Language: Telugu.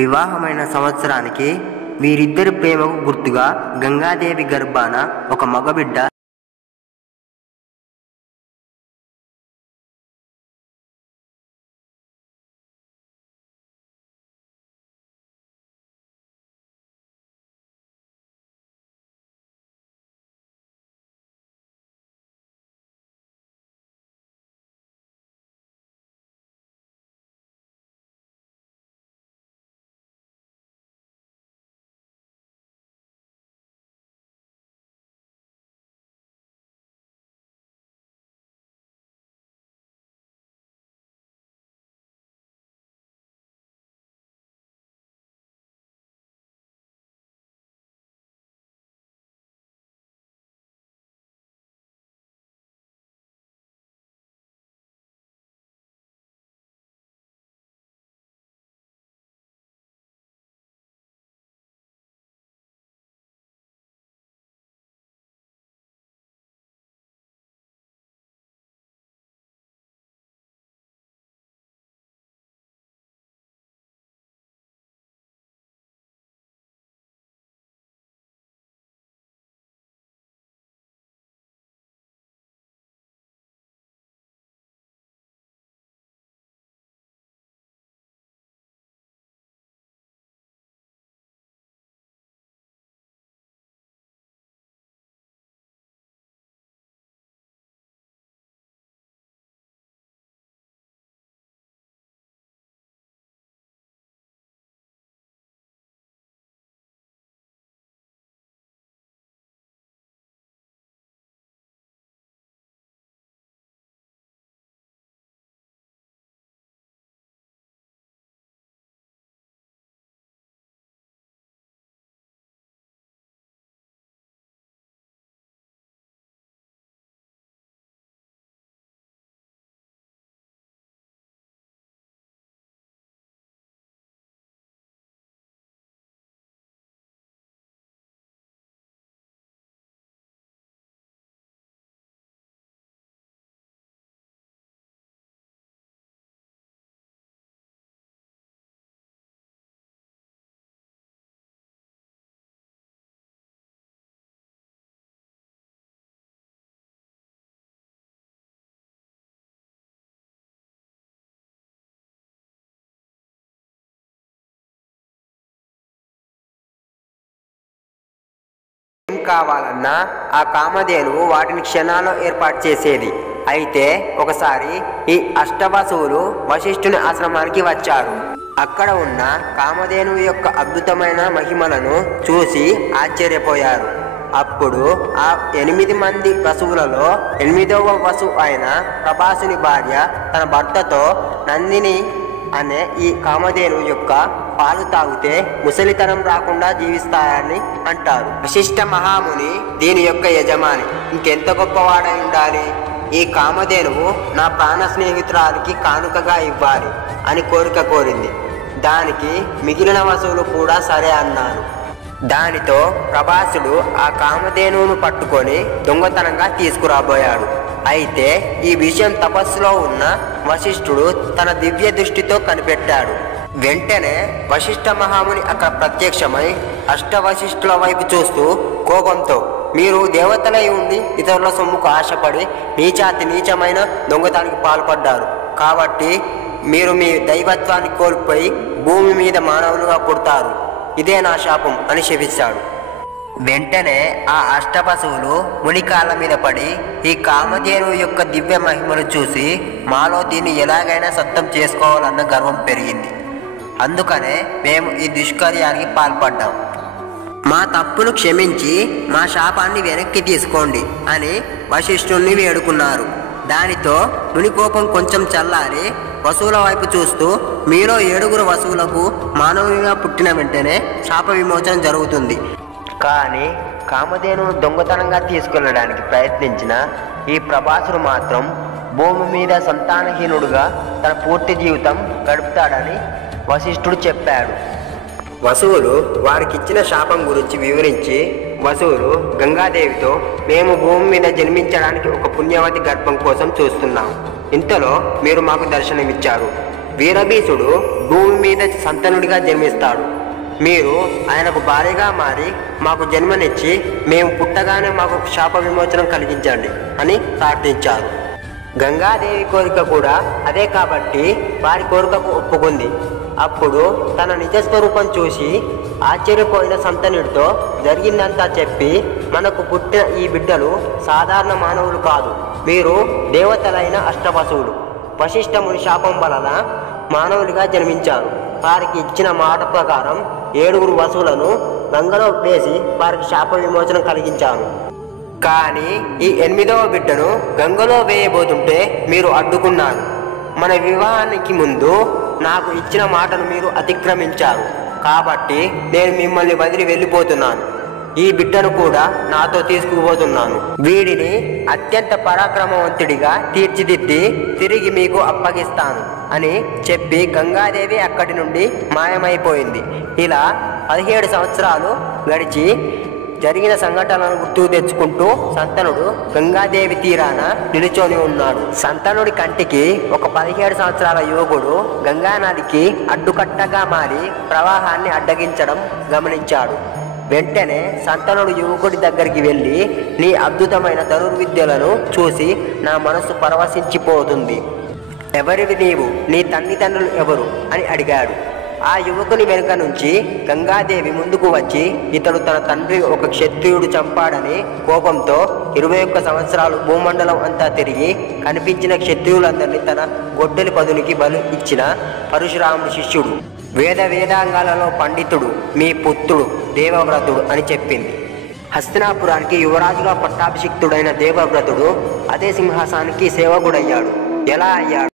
వివాహమైన సంవత్సరానికి వీరిద్దరి ప్రేమకు గుర్తుగా గంగాదేవి గర్భాన ఒక మగబిడ్డ ఏం కావాలన్నా ఆ కామధేనువు వాటిని క్షణాల్లో ఏర్పాటు చేసేది. అయితే ఒకసారి ఈ అష్టవసువులు వశిష్ఠుని ఆశ్రమానికి వచ్చారు. అక్కడ ఉన్న కామధేనువు యొక్క అద్భుతమైన మహిమలను చూసి ఆశ్చర్యపోయారు. అప్పుడు ఆ 8 మంది వసువులలో 8వ వసువు అయిన ప్రభాసుని భార్య తన భర్తతో నందిని అనే ఈ కామధేనువు యొక్క పాలు తాగితే ముసలితనం రాకుండా జీవిస్తారని అంటారు. వశిష్ఠ మహాముని దీని యొక్క యజమాని ఇంకెంత గొప్పవాడై ఉండాలి. ఈ కామధేనువు నా ప్రాణ స్నేహితురాలికి కానుకగా ఇవ్వాలి అని కోరిక కోరింది. దానికి మిగిలిన వసువులు కూడా సరే అన్నారు. దానితో ప్రభాసుడు ఆ కామధేనువును పట్టుకొని దొంగతనంగా తీసుకురాబోయాడు. అయితే ఈ విషయం తపస్సులో ఉన్న వశిష్ఠుడు తన దివ్య దృష్టితో కనిపెట్టాడు. వెంటనే వశిష్ఠ మహాముని అక్కడ ప్రత్యక్షమై అష్టవశిష్ఠుల వైపు చూస్తూ కోపంతో, మీరు దేవతలై ఉండి ఇతరుల సొమ్ముకు ఆశపడి నీచమైన దొంగతనానికి పాల్పడ్డారు. కాబట్టి మీరు మీ దైవత్వాన్ని కోల్పోయి భూమి మీద మానవులుగా పుడతారు. ఇదే నా శాపం అని శపించాడు. వెంటనే ఆ అష్టపశువులు మునికాళ్ళ మీద పడి ఈ కామధేనువు యొక్క దివ్య మహిమను చూసి మాలో దీన్ని ఎలాగైనా సొంతం చేసుకోవాలన్న గర్వం పెరిగింది. అందుకనే మేము ఈ దుష్కార్యానికి పాల్పడ్డాం. మా తప్పును క్షమించి మా శాపాన్ని వెనక్కి తీసుకోండి అని వశిష్ఠుల్ని వేడుకున్నారు. దానితో ముని కోపం కొంచెం చల్లారి వసువుల వైపు చూస్తూ, మీలో 7 వసువులకు మానవునిగా పుట్టిన వెంటనే శాప విమోచన జరుగుతుంది. కానీ కామధేనువును దొంగతనంగా తీసుకెళ్లడానికి ప్రయత్నించిన ఈ ప్రభాసుడు మాత్రం భూమి మీద సంతానహీనుడుగా తన పూర్తి జీవితం గడుపుతాడని వశిష్ఠుడు చెప్పాడు. వసువులు వారికిచ్చిన శాపం గురించి వివరించి వసువులు గంగాదేవితో, మేము భూమి మీద జన్మించడానికి ఒక పుణ్యవతి గర్భం కోసం చూస్తున్నాం. ఇంతలో మీరు మాకు దర్శనమిచ్చారు. వీరభీసుడు భూమి మీద సంతనుడిగా జన్మిస్తాడు. మీరు ఆయనకు భార్యగా మారి మాకు జన్మనిచ్చి మేము పుట్టగానే మాకు శాప విమోచనం కలిగించండి అని ప్రార్థించారు. గంగాదేవి కోరిక కూడా అదే కాబట్టి వారి కోరికకు ఒప్పుకుంది. అప్పుడు తన నిజస్వరూపం చూసి ఆశ్చర్యపోయిన సంతనుడితో జరిగిందంతా చెప్పి, మనకు పుట్టిన ఈ బిడ్డలు సాధారణ మానవులు కాదు, మీరు దేవతలైన అష్టవసువులు. వశిష్ఠముని శాపం వలన మానవులుగా జన్మించారు. వారికి ఇచ్చిన మాట ప్రకారం 7 వసువులను గంగలో వేసి వారికి శాప విమోచనం కలిగించాను. కానీ ఈ 8వ బిడ్డను గంగలో వేయబోతుంటే మీరు అడ్డుకున్నారు. మన వివాహానికి ముందు నాకు ఇచ్చిన మాటను మీరు అతిక్రమించారు. కాబట్టి నేను మిమ్మల్ని వదిలి వెళ్ళిపోతున్నాను. ఈ బిడ్డను కూడా నాతో తీసుకుపోతున్నాను. వీడిని అత్యంత పరాక్రమవంతుడిగా తీర్చిదిద్ది తిరిగి మీకు అప్పగిస్తాను అని చెప్పి గంగాదేవి అక్కడి నుండి మాయమైపోయింది. ఇలా 17 సంవత్సరాలు గడిచి జరిగిన సంఘటనలను గుర్తుకు తెచ్చుకుంటూ సంతనుడు గంగాదేవి తీరాన నిలుచొని ఉన్నాడు. సంతనుడి కంటికి ఒక 17 సంవత్సరాల యువకుడు గంగానదికి అడ్డుకట్టగా మారి ప్రవాహాన్ని అడ్డగించడం గమనించాడు. వెంటనే సంతనుడు యువకుడి దగ్గరికి వెళ్ళి, నీ అద్భుతమైన ధనుర్విద్యలను చూసి నా మనసు పరవశించిపోతుంది. ఎవరివి నీవు? నీ తల్లిదండ్రులు ఎవరు అని అడిగాడు. ఆ యువకుని వెనుక నుంచి గంగాదేవి ముందుకు వచ్చి, ఇతడు తన తండ్రి ఒక క్షత్రియుడు చంపాడని కోపంతో 21 సంవత్సరాలు భూమండలం అంతా తిరిగి కనిపించిన క్షత్రియులందరినీ తన గొడ్డలి పదునికి బలి ఇచ్చిన పరశురాముడి శిష్యుడు, వేదాంగాలలో పండితుడు, మీ పుత్రుడు దేవవ్రతుడు అని చెప్పింది. హస్తినాపురానికి యువరాజుగా పట్టాభిషిక్తుడైన దేవవ్రతుడు అదే సింహాసనానికి సేవకుడయ్యాడు. ఎలా అయ్యాడు?